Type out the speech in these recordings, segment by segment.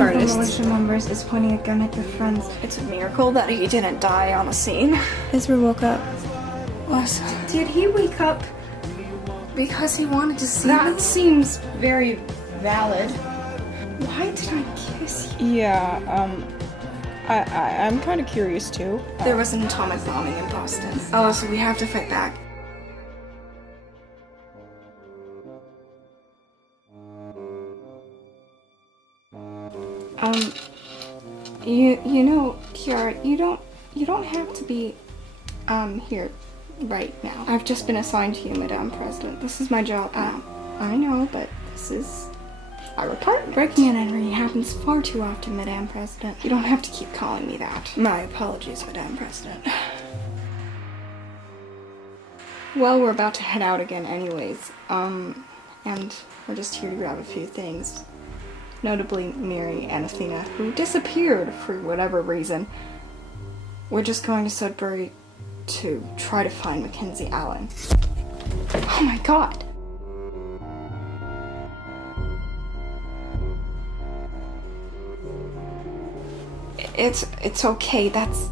One of the militia members is pointing a gun at your friends. It's a miracle that he didn't die on the scene. Ezra woke up. What? Did he wake up Because he wanted to see That me? seems very valid. Why did I kiss you? Yeah, I'm kind of curious too. There was an atomic bombing in Boston. Oh, so we have to fight back. You know, Kiara, you don't have to be, here right now. I've just been assigned to you, Madame President. This is my job now. I know, but this is our part. Breaking and entering happens far too often, Madame President. You don't have to keep calling me that. My apologies, Madame President. Well, we're about to head out again anyways, and we're just here to grab a few things. Notably Mary and Athena, who disappeared for whatever reason. We're just going to Sudbury to try to find Mackenzie Allen. Oh my god! It's okay, that's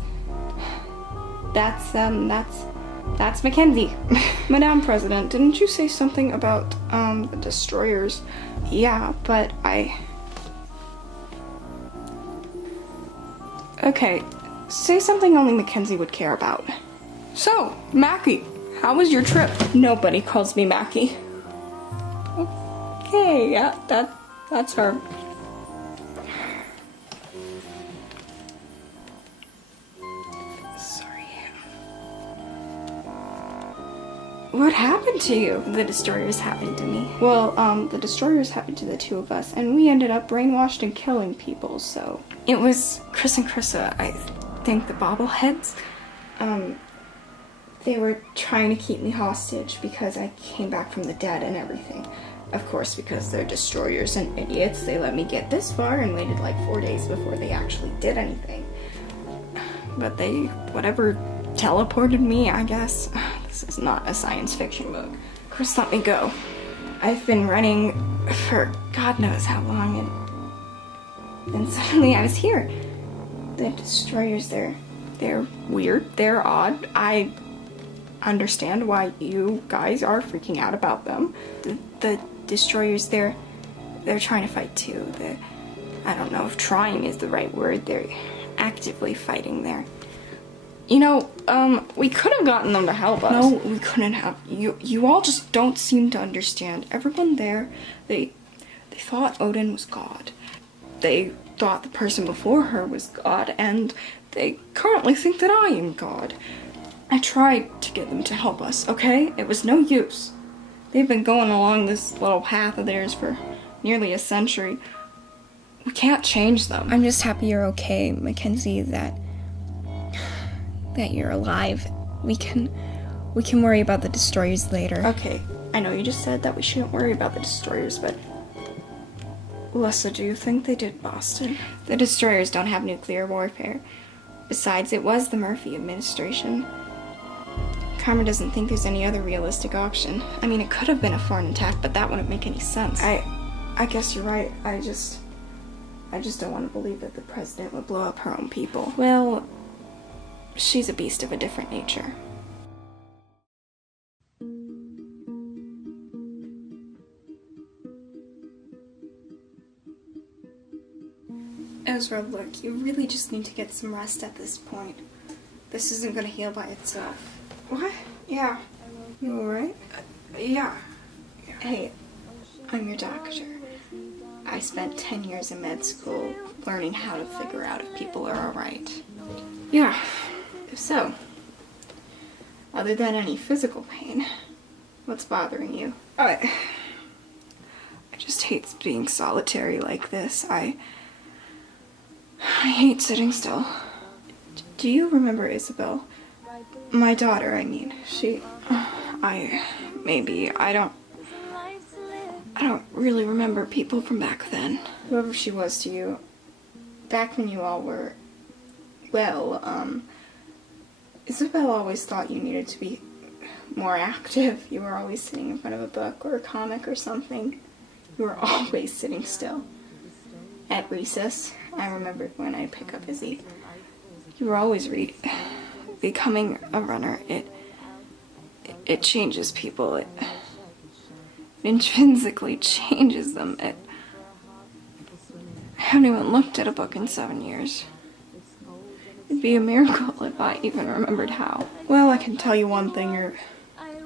Mackenzie. Madame President, didn't you say something about, the destroyers? Yeah, but Okay, say something only Mackenzie would care about. So, Mackie, how was your trip? Nobody calls me Mackie. Okay, yeah, that's her. Sorry. What happened to you? The destroyers happened to me. Well, the destroyers happened to the two of us, and we ended up brainwashed and killing people, so... It was Chris and Chrissa, I think, the bobbleheads. They were trying to keep me hostage because I came back from the dead and everything. Of course, because they're destroyers and idiots, they let me get this far and waited like 4 days before they actually did anything. But they, whatever, teleported me, I guess. This is not a science fiction book. Chris let me go. I've been running for God knows how long, and then suddenly I was here. The destroyers, they're weird, they're odd. I understand why you guys are freaking out about them. The destroyers, they're trying to fight too. I don't know if trying is the right word. They're actively fighting there. You know, we could have gotten them to help us. No, we couldn't have. You all just don't seem to understand. Everyone there, they thought Odin was God. They thought the person before her was God, and they currently think that I am God. I tried to get them to help us, okay? It was no use. They've been going along this little path of theirs for nearly a century. We can't change them. I'm just happy you're okay, Mackenzie, that you're alive. We can worry about the destroyers later. Okay, I know you just said that we shouldn't worry about the destroyers, but... Lessa, do you think they did Boston? The destroyers don't have nuclear warfare. Besides, it was the Murphy administration. Karma doesn't think there's any other realistic option. I mean, it could have been a foreign attack, but that wouldn't make any sense. I guess you're right. I just don't want to believe that the president would blow up her own people. Well, she's a beast of a different nature. Ezra, look, you really just need to get some rest at this point. This isn't gonna heal by itself. What? Yeah. You alright? Yeah. Hey, I'm your doctor. I spent 10 years in med school learning how to figure out if people are alright. Yeah. So, other than any physical pain, what's bothering you? I just hate being solitary like this. I hate sitting still. Do you remember Isabel? My daughter, I mean. I don't really remember people from back then. Whoever she was to you, back when you all were, well, Isabel always thought you needed to be more active. You were always sitting in front of a book or a comic or something. You were always sitting still. at recess. I remembered when I pick up Izzy. You were always becoming a runner. It changes people. It intrinsically changes them. I haven't even looked at a book in 7 years. It'd be a miracle if I even remembered how. Well, I can tell you one thing,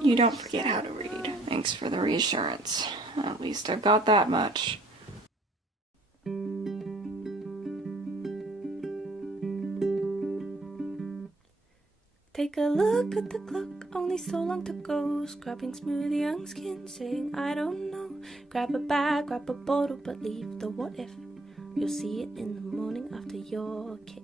you don't forget how to read. Thanks for the reassurance. At least I've got that much. Take a look at the clock, only so long to go. Scrubbing smooth young skin, saying I don't know. Grab a bag, grab a bottle, but leave the what if. You'll see it in the morning after your kicks.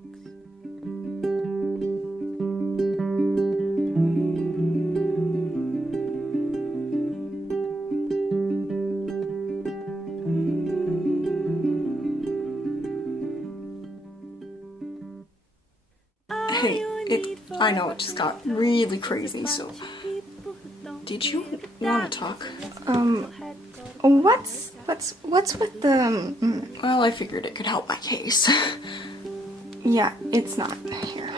Hey, I know it just got really crazy, so did you want to talk? What's with the, well, I figured it could help my case. Yeah, it's not here.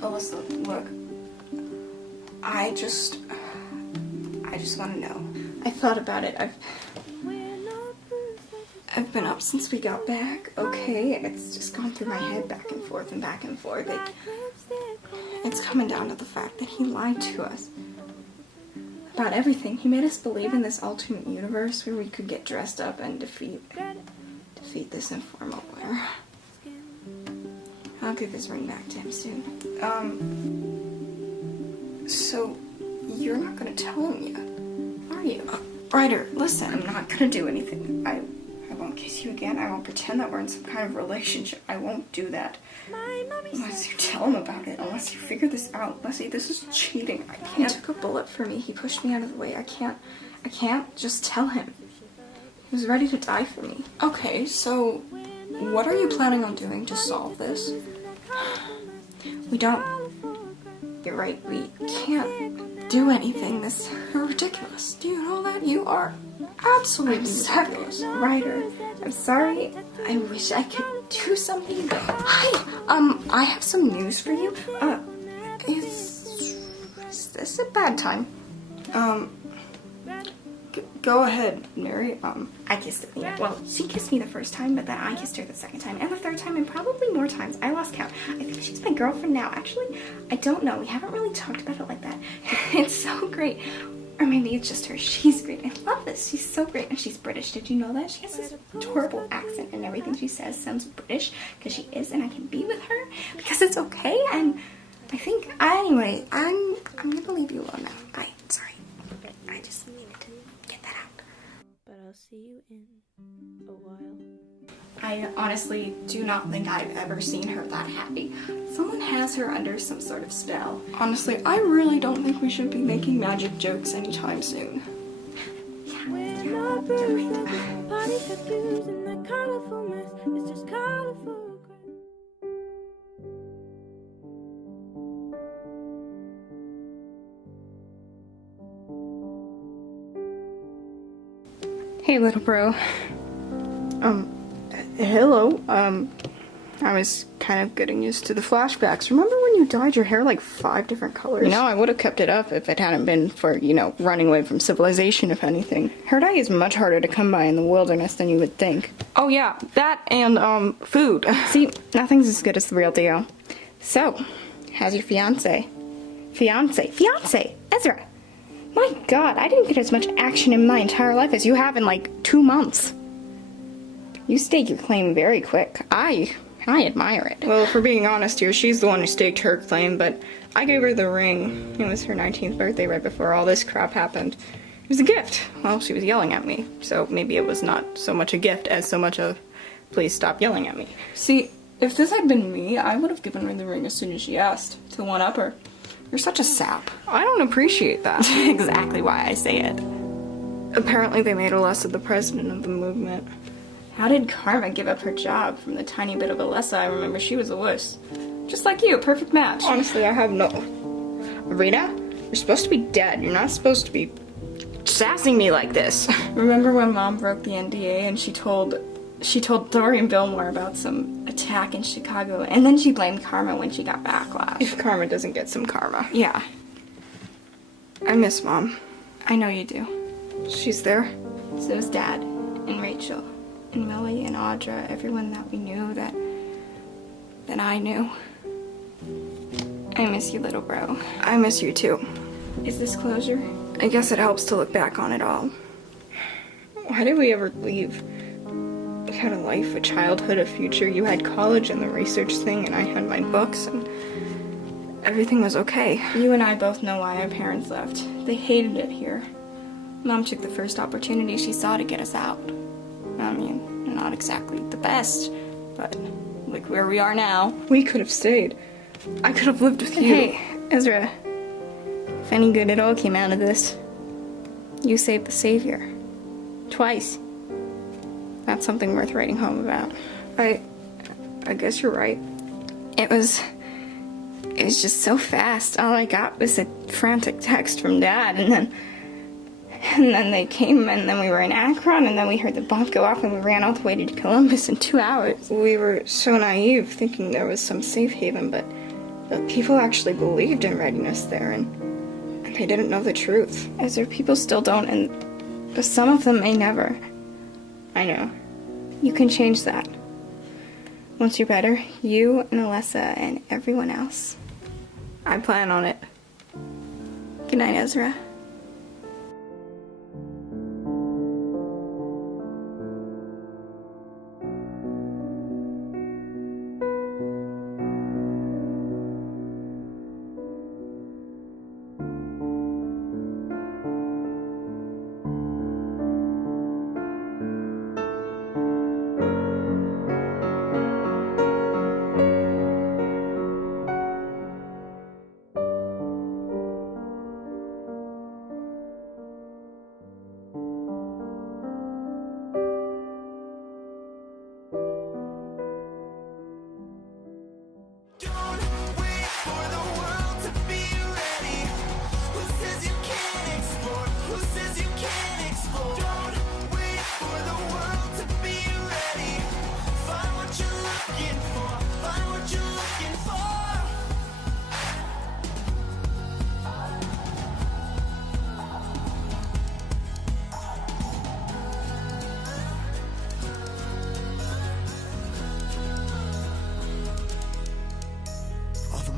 Alyssa, look, I just want to know. I thought about it. I've been up since we got back, okay? It's just gone through my head back and forth and back and forth. It's coming down to the fact that he lied to us about everything. He made us believe in this alternate universe where we could get dressed up and defeat this informal wear. I'll give his ring back to him soon. So you're not gonna tell him yet, are you? Ryder, listen, I'm not gonna do anything. I won't kiss you again. I won't pretend that we're in some kind of relationship. I won't do that. Unless you tell him about it. Unless you figure this out. Leslie, this is cheating. I can't. He took a bullet for me. He pushed me out of the way. I can't just tell him. He was ready to die for me. Okay, so what are you planning on doing to solve this? You're right, we can't do anything. This is ridiculous. Do you know that? You are absolutely ridiculous. Ryder, I'm sorry. I wish I could do something, but I have some news for you. Is this a bad time? Go ahead, Mary. I kissed her. Yeah, well, she kissed me the first time, but then I kissed her the second time, and the third time, and probably more times. I lost count. I think she's my girlfriend now. Actually, I don't know. We haven't really talked about it like that. It's so great. Or maybe it's just her. She's great. I love this. She's so great. And she's British. Did you know that? She has this adorable accent, and everything she says sounds British, because she is, and I can be with her because it's okay. And I think, anyway, I'm gonna leave you alone now. Bye. Sorry. I just needed to get that out. But I'll see you in a while. I honestly do not think I've ever seen her that happy. Someone has her under some sort of spell. Honestly, I really don't think we should be making magic jokes anytime soon. Yeah, you're right. Hey, little bro. Hello. I was kind of getting used to the flashbacks. Remember when you dyed your hair like 5 different colors? You know, I would have kept it up if it hadn't been for, you know, running away from civilization, if anything. Hair dye is much harder to come by in the wilderness than you would think. Oh yeah, that and, food. See, nothing's as good as the real deal. So, how's your fiance? Fiance! Ezra! My god, I didn't get as much action in my entire life as you have in like 2 months. You stake your claim very quick. I admire it. Well, if we're being honest here, she's the one who staked her claim, but I gave her the ring. It was her 19th birthday right before all this crap happened. It was a gift. Well, she was yelling at me, so maybe it was not so much a gift as so much of, please stop yelling at me. See, if this had been me, I would have given her the ring as soon as she asked, to one-up-her. You're such a sap. I don't appreciate that. Exactly why I say it. Apparently they made Alessa the president of the movement. How did Karma give up her job? From the tiny bit of Alessa I remember, she was a wuss. Just like you, a perfect match. Honestly, I have no... Rita, you're supposed to be dead. You're not supposed to be sassing me like this? Remember when Mom broke the NDA and she told Dorian Billmore about some attack in Chicago, and then she blamed Karma when she got backlash. If Karma doesn't get some karma. Yeah. I miss Mom. I know you do. She's there. So's Dad, and Rachel, and Millie, and Audra, everyone that we knew that I knew. I miss you, little bro. I miss you too. Is this closure? I guess it helps to look back on it all. Why did we ever leave? We had a life, a childhood, a future. You had college and the research thing, and I had my books, and everything was okay. You and I both know why our parents left. They hated it here. Mom took the first opportunity she saw to get us out. I mean, not exactly the best, but look where we are now. We could have stayed. I could have lived with you. Hey, Ezra. If any good at all came out of this, you saved the Savior. Twice. That's something worth writing home about. I guess you're right. It was just so fast. All I got was a frantic text from Dad, and then they came, and then we were in Akron, and then we heard the bomb go off, and we ran all the way to Columbus in 2 hours. We were so naive, thinking there was some safe haven, but people actually believed in readiness there, and they didn't know the truth. As there people still don't, and some of them may never. I know. You can change that. Once you're better, you and Alessa and everyone else. I plan on it. Good night, Ezra.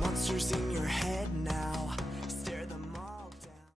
Monsters in your head now.